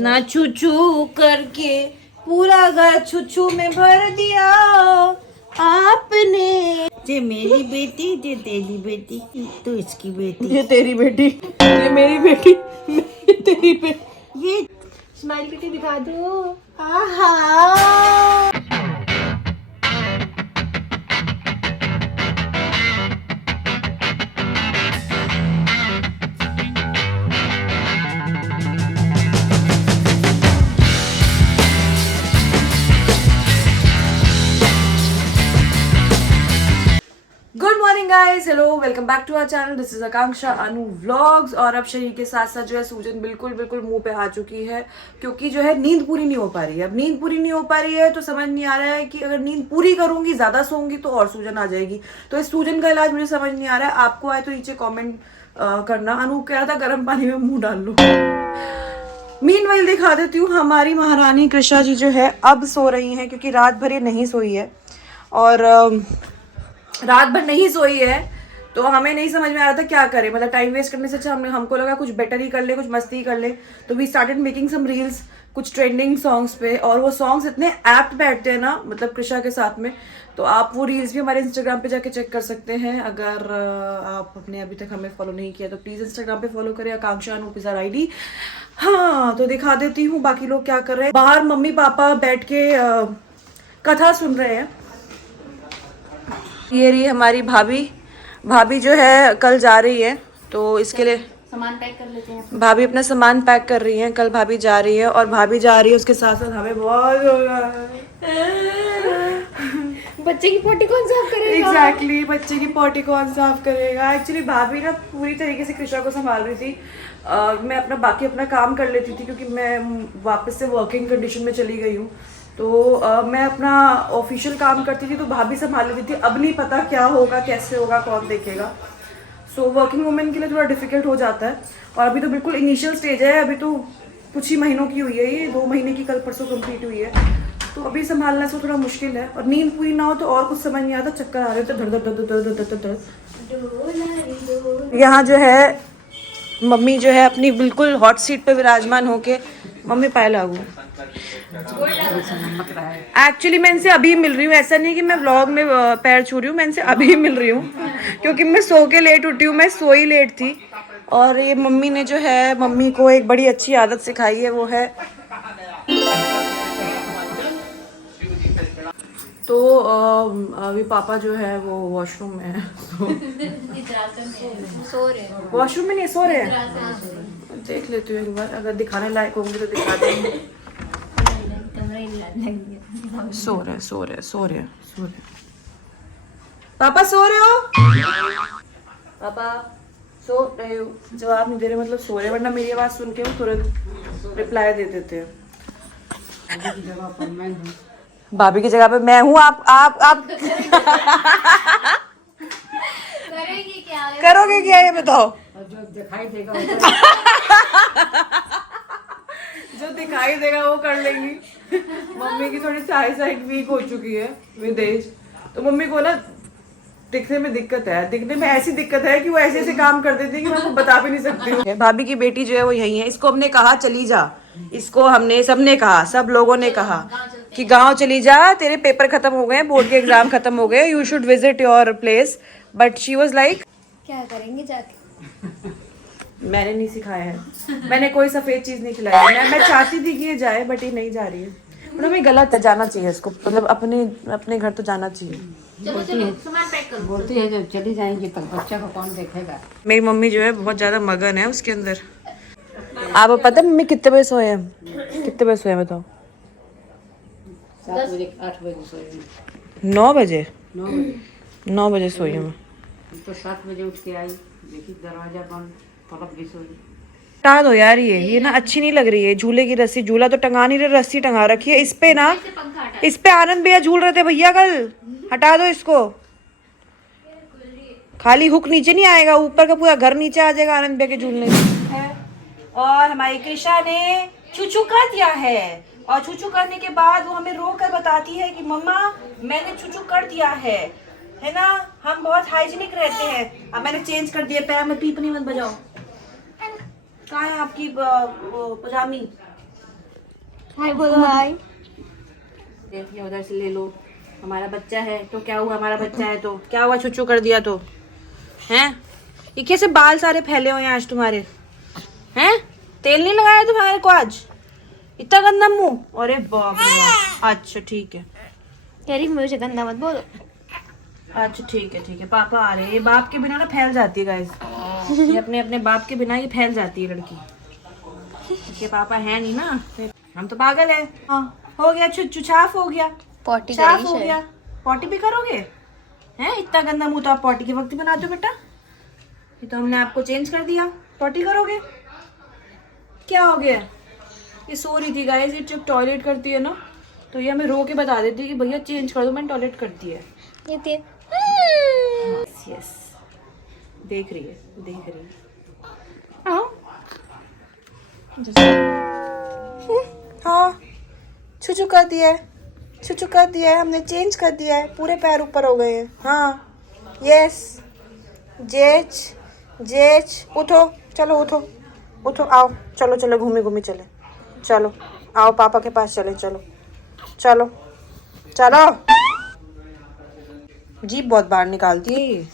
ना छू करके पूरा घर छुछू में भर दिया आपने। ये मेरी बेटी, ये तेरी बेटी, तो इसकी बेटी, ये तेरी बेटी, ये मेरी बेटी, ये तेरी बेटी। ये स्माइल करके दिखा दो। आहा। Good morning guys, hello, welcome back to our channel. This is Akanksha Anu vlogs. और अब शरीर के साथ साथ जो है सूजन बिल्कुल मुंह पे आ चुकी है, क्योंकि जो है नींद पूरी नहीं हो पा रही है। अब नींद पूरी नहीं हो पा रही है तो समझ नहीं आ रहा है कि अगर नींद पूरी करूंगी, ज्यादा सोऊंगी तो और सूजन आ जाएगी। तो इस सूजन का इलाज मुझे समझ नहीं आ रहा है। आपको आए तो नीचे कॉमेंट करना। अनु कह रहा था गर्म पानी में मुंह डाल लो। मीनवाइल दिखा देती हूँ, हमारी महारानी कृष्णा जी जो है अब सो रही हैं, क्योंकि रात भर ये नहीं सोई है। और रात भर नहीं सोई है तो हमें नहीं समझ में आ रहा था क्या करें। मतलब टाइम वेस्ट करने से अच्छा हमको लगा कुछ बेटर ही कर ले, कुछ मस्ती ही कर ले। तो we started making some reels कुछ ट्रेंडिंग सॉन्ग्स पे। और वो सॉन्ग्स इतने एप्ट बैठते हैं ना, मतलब कृष्णा के साथ में। तो आप वो रील्स भी हमारे इंस्टाग्राम पे जाके चेक कर सकते हैं। अगर आप अपने अभी तक हमें फॉलो नहीं किया तो प्लीज़ इंस्टाग्राम पे फॉलो करें, आकांक्षा अनुपिजार ID। हाँ, तो दिखा देती हूँ बाकी लोग क्या कर रहे हैं। बाहर मम्मी पापा बैठ के कथा सुन रहे हैं। ये रही हमारी भाभी जो है कल जा रही है, तो इसके लिए सामान पैक कर लेते हैं। भाभी अपना सामान पैक कर रही है। कल भाभी जा रही है और भाभी जा रही है उसके साथ साथ हमें बहुत हो रहा है। बच्चे की पोटी कौन साफ करेगा? एग्जैक्टली, बच्चे की पोटी कौन साफ करेगा। एक्चुअली भाभी ना पूरी तरीके से कृष्णा को संभाल रही थी। मैं अपना काम कर लेती थी, क्योंकि मैं वापस से वर्किंग कंडीशन में चली गई हूँ। तो मैं अपना ऑफिशियल काम करती थी तो भाभी संभाल लेती थी। अब नहीं पता क्या होगा, कैसे होगा, कौन देखेगा। सो वर्किंग वुमेन के लिए थोड़ा डिफिकल्ट हो जाता है। और अभी तो बिल्कुल इनिशियल स्टेज है, अभी तो कुछ ही महीनों की हुई है, ये 2 महीने की कल परसों कंप्लीट हुई है। तो अभी संभालना से थोड़ा मुश्किल है। और नींद पूरी ना हो तो और कुछ समझ नहीं आता, चक्कर आ रहे थे, धड़ धड़। यहाँ जो है मम्मी जो है अपनी बिल्कुल हॉट सीट पे विराजमान होके, मम्मी पाए लागू। एक्चुअली मैं इनसे अभी मिल रही हूँ, ऐसा नहीं कि मैं व्लॉग में पैर छू रही हूँ, मैं इनसे अभी मिल रही हूँ, क्योंकि मैं सो के लेट उठी हूँ। मैं सोई लेट थी। और ये मम्मी ने जो है, मम्मी को एक बड़ी अच्छी आदत सिखाई है, वो है तो अभी पापा जो है वो वॉशरूम में है। सो रहे हैं। वॉशरूम में नहीं, सो रहे हैं। देख लेती हूँ एक बार, अगर दिखाने लायक होंगे तो दिखा देंगे। सो रहे। पापा सो रहे हो? पापा सो रहे हो? जवाब नहीं दे रहे, मतलब सो रहे। वरना मेरी आवाज सुन के वो तुरंत रिप्लाई दे देते हैं। भाभी की जगह पे मैं हूँ। आप करेंगे क्या? करोगे क्या ये बताओ? जो दिखाई देगा जो दिखाई देगा वो कर लेंगी। मम्मी की थोड़ी सी आई साइट वीक हो चुकी है विदेश, तो मम्मी को ना दिखने में दिक्कत है। दिखने में ऐसी दिक्कत है कि वो ऐसे ऐसे काम कर देती है कि मैं आपको बता भी नहीं सकती हूँ। भाभी की बेटी जो है वो यही है। इसको हमने कहा चली जा, इसको हमने सबने कहा, सब लोगों ने कहा कि गांव चली जा, तेरे पेपर खत्म हो गए, बोर्ड के एग्जाम खत्म हो गए, you should visit your place. But she was like, क्या करेंगे जाके? मैंने नहीं सिखाया है, मैंने कोई सफेद चीज नहीं खिलाई है। मैं चाहती थी कि ये जाए, बट ये नहीं जा रही है। मतलब ये गलत है, जाना चाहिए इसको, मतलब अपने घर तो जाना चाहिए। चलो सामान पैक करो। बोलती है जब चली जाएंगी तब बच्चा को कौन देखेगा। मेरी मम्मी जो है बहुत ज्यादा मगन है उसके अंदर। आपको पता है मम्मी कितने बजे सोए हैं? कितने बजे सोए हैं बताओ? 7 बजे 8 बजे सोएंगे। 9 बजे। 9 बजे 9 बजे सोई हूँ मैं। तो 7 बजे उठ के आई, देखी दरवाजा बंद, पलक भी सोई। हटा दो यार, ये ना अच्छी नहीं लग रही है। झूले की रस्सी, झूला तो टंगा नहीं रहे, रस्सी टंगा रखी है इस पे ना। इस पे आनंद भैया झूल रहे थे भैया कल। हटा दो इसको। खाली हुक नीचे नहीं आएगा, ऊपर का पूरा घर नीचे आ जाएगा आनंद भैया के झूलने से। और हमारी कृष्णा ने छुछू कर दिया है, और छुछू करने के बाद वो हमें रो कर बताती है कि मम्मा मैंने छुछू कर दिया है ना। हम बहुत हाइजीनिक रहते हैं। अब मैंने चेंज कर दिया, पैर में पीपनी मत बजाओ। कहाँ है आपकी पजामी? हाय बोलो हाय। ये उधर से ले लो, हमारा बच्चा है तो क्या हुआ, हमारा बच्चा है तो क्या हुआ, छुच्छू कर दिया तो हैं? ये कैसे बाल सारे फैले हुए हैं आज तुम्हारे हैं? तेल नहीं लगाया तुम्हारे को आज? इतना गंदा मुंह, अरे बाप रे बाप। अच्छा ठीक है, कह रही मुझे गंदा मत बोलो। अच्छा ठीक है पापा आ रहे हैं। ये बाप के बिना ना फैल जाती है गाइस, ये अपने अपने बाप के बिना ये फैल जाती है लड़की। इसके पापा है नहीं ना, फिर हम तो पागल है। हाँ हो गया, छुच्छू छाफ हो गया, पॉटी साफ हो गया। पॉटी भी करोगे हैं? इतना गंदा मुंह तो आप पॉटी के वक्त ही बनाते हो बेटा। ये तो हमने आपको चेंज कर दिया, पॉटी करोगे? क्या हो गया? ये सो रही थी गाइस, ये जब टॉयलेट करती है ना तो ये हमें रो के बता देती है कि भैया चेंज कर दो, मैंने टॉयलेट करती है। ये तीन यस देख रही है। हाँ हाँ छुचू कर दिया है, छुचू कर दिया है, हमने चेंज कर दिया है, पूरे पैर ऊपर हो गए हैं। हाँ यस जेच उठो, चलो उठो आओ, चलो घूमे चले, चलो आओ पापा के पास चले, चलो जीभ बहुत बाहर निकालती है ये।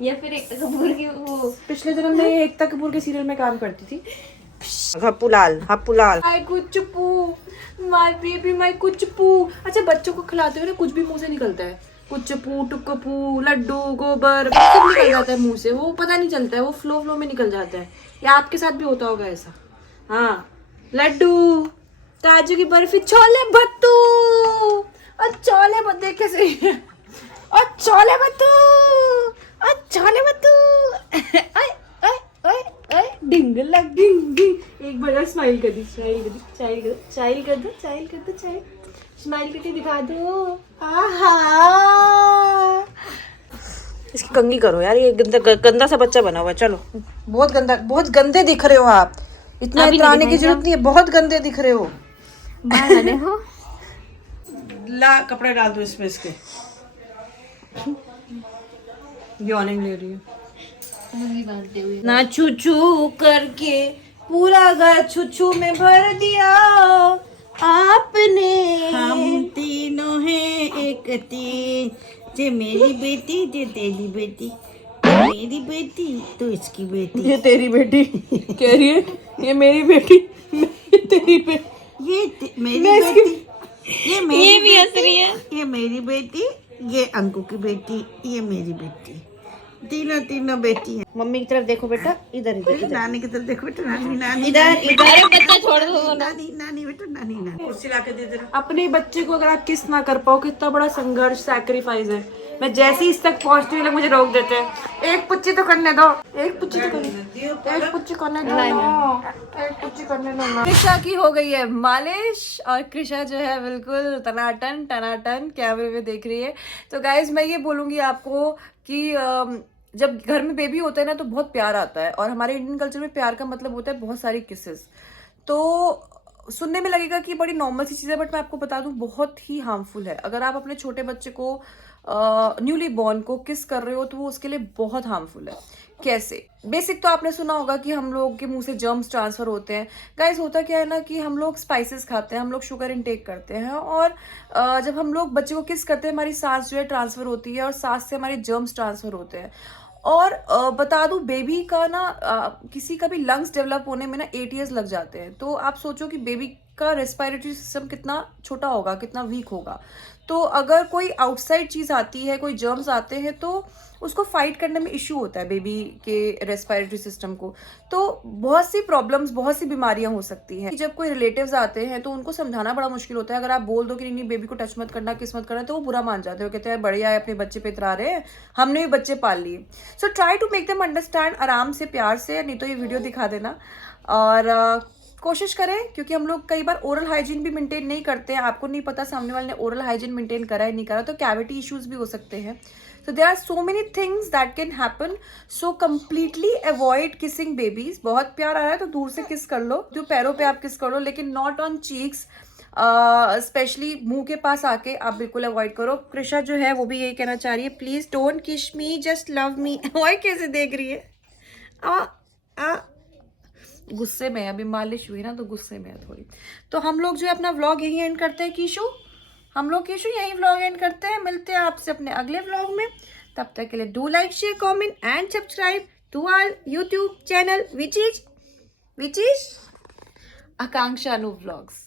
या फिर एक कपूर की वो पिछले जन्म में एकता कपूर के सीरियल में काम करती थी। हप्पू लाल माय कुचपू, माय बेबी माय कुचपू। अच्छा बच्चों को खिलाते हुए ना कुछ भी मुंह से निकलता है, कुचपू टुकपू लड्डू गोबर सब निकल जाता है मुंह से, वो पता नहीं चलता है, वो फ्लो में निकल जाता है। या आपके साथ भी होता होगा ऐसा? हाँ लड्डू, काजू की बर्फी, छोले भट्टू और छोले भट्टे कैसे और छोले भट्टू डिंग लग डिंग। एक बार स्माइल कर दी, स्माइल करके दिखा दो। आहा इसकी कंघी करो यार, ये गंदा सा बच्चा बना हुआ है। चलो बहुत गंदे दिख रहे हो आप, इतना इतराने की जरूरत नहीं है, बहुत गंदे दिख रहे हो। बाहर देखो। ला कपड़े डाल दो इसमें इसके। यॉर्निंग ले रही है ना, छुछू करके पूरा घर छुछू में भर दिया आपने। हम तीनों हैं एक तीन, जे मेरी बेटी जे तेरी बेटी, मेरी बेटी तो इसकी बेटी, ये तेरी बेटी कह रही है, ये मेरी बेटी तेरी बेटी, मेरी बेटी, ये मेरी भी हंस रही है। ये मेरी बेटी, ये अंकु की बेटी, ये मेरी बेटी, तीनों बेटी है। मम्मी की तरफ देखो बेटा, इधर नानी की तरफ देखो बेटा, नानी अरे बच्चा छोड़ दो। नानी बेटा, नानी कुर्सी ला के दे दे। अपने बच्चे को अगर आप किस ना कर पाओ, कितना बड़ा संघर्ष सैक्रिफाइस है। मैं जैसे ही इस तक पहुंचती हूँ लोग मुझे रोक देते हैं। एक पुच्ची तो करने दो, एक पुच्ची करने दो। कृषा की हो गई है मालिश और कृषा जो है बिल्कुल टनाटन कैमरे में देख रही है। तो गाइज मैं ये बोलूंगी आपको कि जब घर में बेबी होता है ना तो बहुत प्यार आता है, और हमारे इंडियन कल्चर में प्यार का मतलब होता है बहुत सारी किसेस। तो सुनने में लगेगा कि बड़ी नॉर्मल सी चीज़ है, बट मैं आपको बता दूं बहुत ही हार्मफुल है। अगर आप अपने छोटे बच्चे को न्यूली बॉर्न को किस कर रहे हो तो वो उसके लिए बहुत हार्मफुल है। कैसे? बेसिक तो आपने सुना होगा कि हम लोग के मुंह से जर्म्स ट्रांसफर होते हैं। गाइस होता क्या है ना कि हम लोग स्पाइसेस खाते हैं, हम लोग शुगर इनटेक करते हैं, और जब हम लोग बच्चे को किस करते हैं हमारी सांस जो है ट्रांसफर होती है, और सांस से हमारे जर्म्स ट्रांसफर होते हैं। और बता दूं बेबी का ना किसी का भी लंग्स डेवलप होने में ना 8 years लग जाते हैं। तो आप सोचो कि बेबी का रेस्पिरेटरी सिस्टम कितना छोटा होगा, कितना वीक होगा। तो अगर कोई आउटसाइड चीज़ आती है, कोई जर्म्स आते हैं, तो उसको फाइट करने में इशू होता है बेबी के रेस्पिरेटरी सिस्टम को। तो बहुत सी प्रॉब्लम्स, बहुत सी बीमारियां हो सकती हैं। जब कोई रिलेटिव्स आते हैं तो उनको समझाना बड़ा मुश्किल होता है। अगर आप बोल दो कि नहीं बेबी को टच मत करना, किस मत करना, तो वो बुरा मान जाते हो, कहते हैं बढ़िया है अपने बच्चे पे इतरा रहे हैं, हमने भी बच्चे पाल लिए। So try to make them understand, आराम से प्यार से, नहीं तो ये वीडियो दिखा देना। और कोशिश करें, क्योंकि हम लोग कई बार ओरल हाइजीन भी मेंटेन नहीं करते हैं। आपको नहीं पता सामने वाले ने ओरल हाइजीन मेंटेन करा है नहीं करा, तो कैविटी इश्यूज भी हो सकते हैं। So there are so many things that can happen. So completely avoid kissing babies. बहुत प्यार आ रहा है तो दूर से किस कर लो, जो पैरों पे आप किस कर लो, लेकिन नॉट ऑन चीक्स, स्पेशली मुंह के पास आके आप बिल्कुल अवॉइड करो। कृषा जो है वो भी यही कहना चाह रही है, प्लीज डोंट किस मी, जस्ट लव मी। और कैसे देख रही है, गुस्से में है, अभी मालिश हुई ना तो गुस्से में है थोड़ी। तो हम लोग जो है अपना व्लॉग यहीं एंड करते हैं कीशु, हम लोग कीशु यहीं व्लॉग एंड करते हैं। मिलते हैं आपसे अपने अगले व्लॉग में, तब तक के लिए do like share comment and subscribe to our YouTube channel which is Akanksha Anu vlogs.